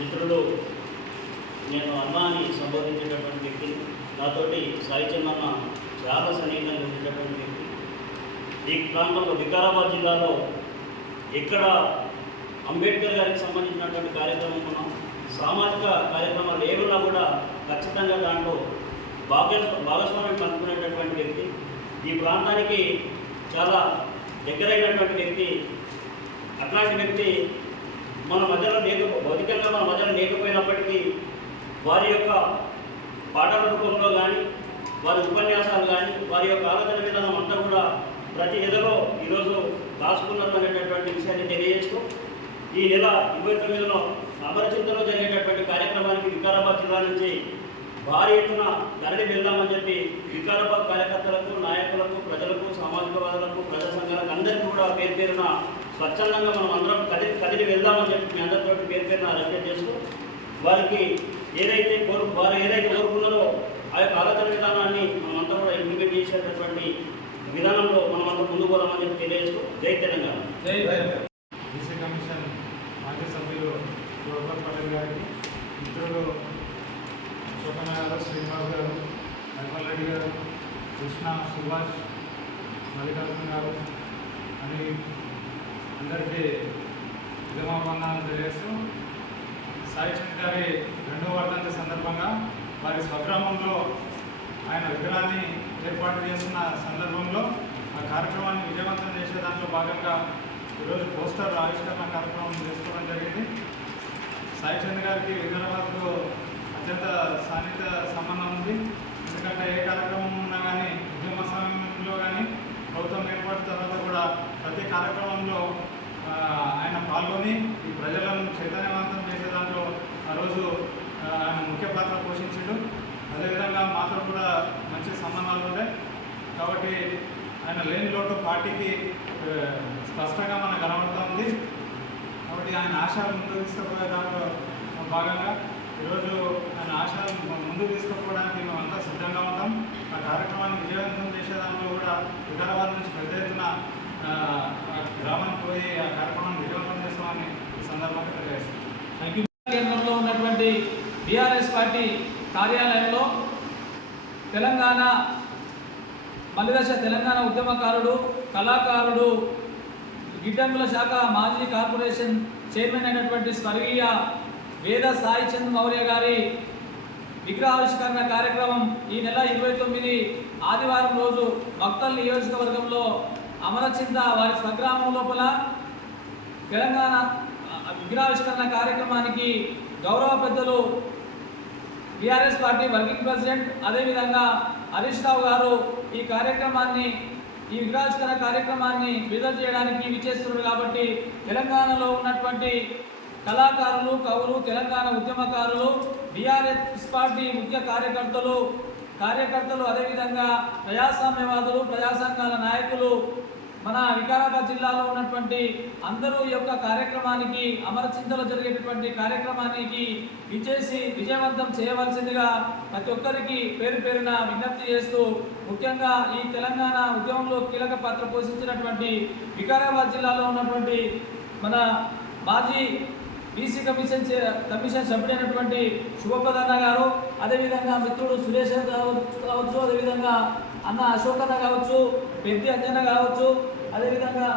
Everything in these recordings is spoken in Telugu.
మిత్రులు నేను అన్న అని సంబోధించేటటువంటి వ్యక్తి నాతోటి సాయి అన్న చాలా సన్నిహితంగా ఉండేటటువంటి వ్యక్తి. ఈ ప్రాంతంలో వికారాబాద్ జిల్లాలో ఎక్కడ అంబేద్కర్ గారికి సంబంధించినటువంటి కార్యక్రమం మనం సామాజిక కార్యక్రమాలు ఏమన్నా కూడా ఖచ్చితంగా దాంట్లో భాగ్య భాగస్వామ్యం పంచుకునేటటువంటి వ్యక్తి. ఈ ప్రాంతానికి చాలా దగ్గరైనటువంటి వ్యక్తి అట్లాంటి వ్యక్తి మన మధ్యలో లేక భౌతికంగా మన మధ్యలో లేకపోయినప్పటికీ వారి యొక్క పాటల రూపంలో కానీ వారి ఉపన్యాసాలు కానీ వారి యొక్క ఆలోచన విధానం అంతా కూడా ప్రతి నెలలో ఈరోజు రాసుకున్నారు అనేటటువంటి విషయాన్ని తెలియజేస్తూ ఈ నెల ఇరవై తొమ్మిదిలో అమరచింతలో జరిగేటటువంటి కార్యక్రమానికి వికారాబాద్ జిల్లా నుంచి భారీ ఎత్తున ధరణి వెళ్దామని చెప్పి వికారాబాద్ కార్యకర్తలకు నాయకులకు ప్రజలకు సామాజికవాదులకు ప్రజా సంఘాలకు అందరికీ కూడా పేరు పేరున స్వచ్ఛందంగా మనం అందరం కదిలి కదిలి వెళ్దామని చెప్పి మీ అందరితో పేరు పేరున రిక్వెస్ట్ చేస్తూ వారికి ఏదైతే కోరు వారు ఏదైతే కోరుకున్నారో ఆ యొక్క ఆలోచన విధానాన్ని మనమంతా కూడా ఇంప్లిమెంట్ చేసేటటువంటి విధానంలో మనమంతా ముందుకు పోదామని చెప్పి తెలియజేస్తూ జై తెలంగాణ. బీసీ కమిషన్ మాజీ సభ్యులు గోపాల్ పటేల్ గారికి మిత్రులు శోభన గారు శ్రీనివాస్ గారు హరిమల్ రెడ్డి గారు కృష్ణ సుభాష్ మల్లికార్జున గారు అని అందరికీ విధమాబంధాలు తెలియజేస్తూ సాయి చంద్ గారి రెండవ వర్ధంతి సందర్భంగా వారి స్వగ్రామంలో ఆయన విగ్రహాన్ని ఏర్పాటు చేస్తున్న సందర్భంలో ఆ కార్యక్రమాన్ని విజయవంతం చేసే దాంట్లో భాగంగా ఈరోజు పోస్టర్ ఆవిష్కరణ కార్యక్రమం చేసుకోవడం జరిగింది. సాయి చంద్ర గారికి వికారాబాద్కు అత్యంత సాన్నిహిత సంబంధం ఉంది. ఎందుకంటే ఏ కార్యక్రమం ఉన్నా కానీ ఉద్యమ సమయంలో కానీ ప్రభుత్వం ఏర్పడిన తర్వాత కూడా ప్రతి కార్యక్రమంలో ఆయన పాల్గొని ఈ ప్రజలను చైతన్యవంతం చేసే దాంట్లో ఆ రోజు ఆయన ముఖ్య పాత్ర పోషించాడు. అదేవిధంగా మాతో కూడా మంచి సంబంధాలు ఉంటాయి కాబట్టి ఆయన లేని లోటు పార్టీకి స్పష్టంగా మనకు కనబడుతూ ఉంది. కాబట్టి ఆయన ఆశయాలు ముందుకు తీసుకుపోయే దాంట్లో భాగంగా ఈరోజు ఆయన ఆశయాలు ముందుకు తీసుకుపోవడానికి మేము అంతా సిద్ధంగా ఉంటాం ఆ కార్యక్రమాన్ని విజయవంతం చేసే దాంట్లో కూడా వికారాబాద్ నుంచి పెద్ద ఎత్తున ఆ, ఆ గ్రామానికి పోయి ఆ కార్యక్రమాన్ని విజయవంతం చేస్తామని ఈ సందర్భంగా తెలియజేస్తాం కేంద్రంలో ఉన్నటువంటి పార్టీ కార్యాలయంలో తెలంగాణ మల్లిదశ తెలంగాణ ఉద్యమకారుడు కళాకారుడు గిడ్డంగుల శాఖ మాజీ కార్పొరేషన్ చైర్మన్ అయినటువంటి స్వర్గీయ వేద సాయి చంద్ మౌర్య గారి విగ్రహావిష్కరణ కార్యక్రమం ఈ నెల ఇరవై తొమ్మిది ఆదివారం రోజు మక్తల్ నియోజకవర్గంలో అమరచింత వారి స్వగ్రామం లోపల తెలంగాణ విగ్రహావిష్కరణ కార్యక్రమానికి గౌరవ పెద్దలు టీఆర్ఎస్ పార్టీ వర్కింగ్ ప్రెసిడెంట్ అదేవిధంగా హరీష్ రావు గారు ఈ కార్యక్రమాన్ని ఈ విగ్రహావిష్కరణ కార్యక్రమాన్ని విడుదల చేయడానికి విచ్చేస్తున్నారు కాబట్టి తెలంగాణలో ఉన్నటువంటి కళాకారులు కవులు తెలంగాణ ఉద్యమకారులు బీఆర్ఎస్ పార్టీ ముఖ్య కార్యకర్తలు కార్యకర్తలు అదేవిధంగా ప్రజాస్వామ్యవాదులు ప్రజాసంఘాల నాయకులు మన వికారాబాద్ జిల్లాలో ఉన్నటువంటి అందరూ యొక్క కార్యక్రమానికి అమరచింతలో జరిగేటటువంటి కార్యక్రమానికి విచేసి విజయవంతం చేయవలసిందిగా ప్రతి ఒక్కరికి పేరు పేరున విజ్ఞప్తి చేస్తూ ముఖ్యంగా ఈ తెలంగాణ ఉద్యమంలో కీలక పాత్ర పోషించినటువంటి వికారాబాద్ జిల్లాలో ఉన్నటువంటి మన మాజీ బీసీ కమిషన్ కమిషన్ సభ్యుడైనటువంటి శుభప్రదన్న గారు అదేవిధంగా మిత్రుడు సురేష్ కావచ్చు కావచ్చు అదేవిధంగా అన్న అశోకన్న కావచ్చు పెద్ది అంజన కావచ్చు అదేవిధంగా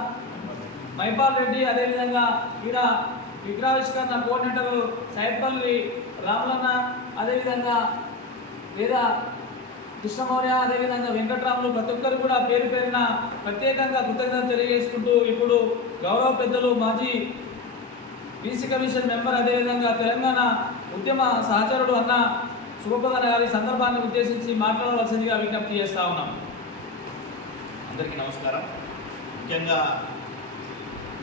మైపాల్ రెడ్డి అదేవిధంగా ఈడ విగ్రహావిష్కరణ కోఆర్డినేటర్ సైపల్లి రాములన్న అదేవిధంగా లేదా కృష్ణమౌర్య అదేవిధంగా వెంకట్రాములు ప్రతి ఒక్కరు కూడా పేరు పేరున ప్రత్యేకంగా కృతజ్ఞత తెలియజేసుకుంటూ ఇప్పుడు గౌరవ పెద్దలు మాజీ బీసీ కమిషన్ మెంబర్ అదేవిధంగా తెలంగాణ ఉద్యమ సహచరుడు అన్న శుభప్రదన గారి సందర్భాన్ని ఉద్దేశించి మాట్లాడవలసిందిగా విజ్ఞప్తి చేస్తా ఉన్నాం. అందరికీ నమస్కారం. ముఖ్యంగా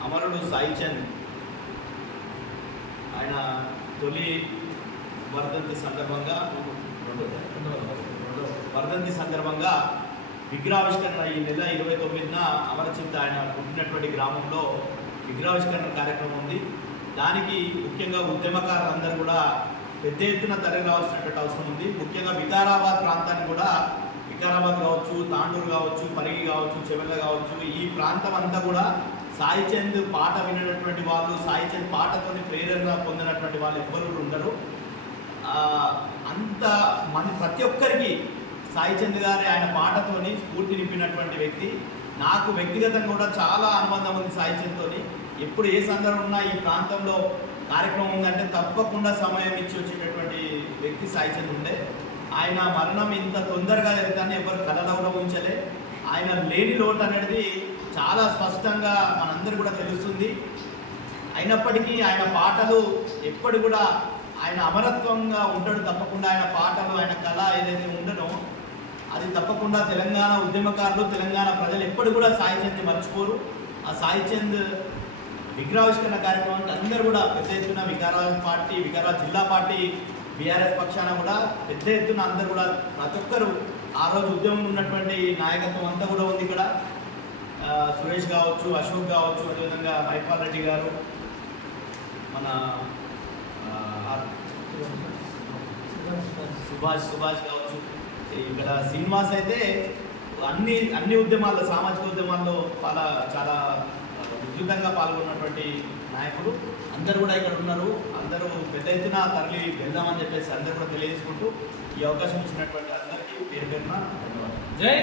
అమరుడు సాయి చంద్ ఆయన తొలి వర్ధంతి సందర్భంగా వర్ధంతి సందర్భంగా విగ్రహావిష్కరణ ఈ నెల ఇరవై తొమ్మిదిన అమరచింత ఆయన పుట్టినటువంటి గ్రామంలో విగ్రహావిష్కరణ కార్యక్రమం ఉంది. దానికి ముఖ్యంగా ఉద్యమకారులందరూ కూడా పెద్ద ఎత్తున తరలిరావాల్సినటువంటి అవసరం ఉంది. ముఖ్యంగా వికారాబాద్ ప్రాంతాన్ని కూడా వికారాబాద్ కావచ్చు తాండూరు కావచ్చు పరిగి కావచ్చు చెవెళ్ళ కావచ్చు ఈ ప్రాంతం అంతా కూడా సాయి చంద్ పాట వినటువంటి వాళ్ళు సాయి చంద్ పాటతోని ప్రేరణ పొందినటువంటి వాళ్ళు ఎవ్వరు ఉండరు. అంత మన ప్రతి ఒక్కరికి సాయి చంద్ గారి ఆయన పాటతోని స్ఫూర్తి నింపినటువంటి వ్యక్తి. నాకు వ్యక్తిగతంగా కూడా చాలా అనుబంధం ఉంది సాయి చంద్తోని. ఎప్పుడు ఏ సందర్భం ఉన్నా ఈ ప్రాంతంలో కార్యక్రమం ఉందంటే తప్పకుండా సమయం ఇచ్చి వచ్చేటటువంటి వ్యక్తి సాయిచంద్ ఉండే. ఆయన మరణం ఇంత తొందరగా జరుగుతాన్ని ఎవరు కలలో ఊహించలే. ఆయన లేని లోటు అనేది చాలా స్పష్టంగా మనందరూ కూడా తెలుస్తుంది. అయినప్పటికీ ఆయన పాటలు ఎప్పుడు కూడా ఆయన అమరత్వంగా ఉంటాడు తప్పకుండా. ఆయన పాటలు ఆయన కళ ఏదైతే ఉండనో అది తప్పకుండా తెలంగాణ ఉద్యమకారులు తెలంగాణ ప్రజలు ఎప్పుడు కూడా సాయి చంద్ మర్చిపోరు. ఆ సాయి చంద్ విగ్రహావిష్కరణ కార్యక్రమానికి అందరూ కూడా పెద్ద ఎత్తున వికారాబాద్ పార్టీ వికారాబాద్ జిల్లా పార్టీ బీఆర్ఎస్ పక్షాన కూడా పెద్ద ఎత్తున అందరూ కూడా ప్రతి ఒక్కరు ఆ రోజు ఉద్యమం ఉన్నటువంటి నాయకత్వం అంతా కూడా ఉంది ఇక్కడ. సురేష్ కావచ్చు అశోక్ కావచ్చు అదేవిధంగా మైపాల్ రెడ్డి గారు మన సుభాష్ సుభాష్ కావచ్చు. ఇక్కడ శ్రీనివాస్ అయితే అన్ని అన్ని ఉద్యమాల్లో సామాజిక ఉద్యమాల్లో చాలా చాలా ఉద్యుతంగా పాల్గొన్నటువంటి నాయకులు. అందరూ కూడా ఇక్కడ ఉన్నారు. అందరూ పెద్ద ఎత్తున తరలి వెళ్దామని చెప్పేసి అందరూ కూడా తెలియజేసుకుంటూ ఈ అవకాశం ఇచ్చినటువంటి అందరికీ పేరు పేరున ధన్యవాదాలు. జై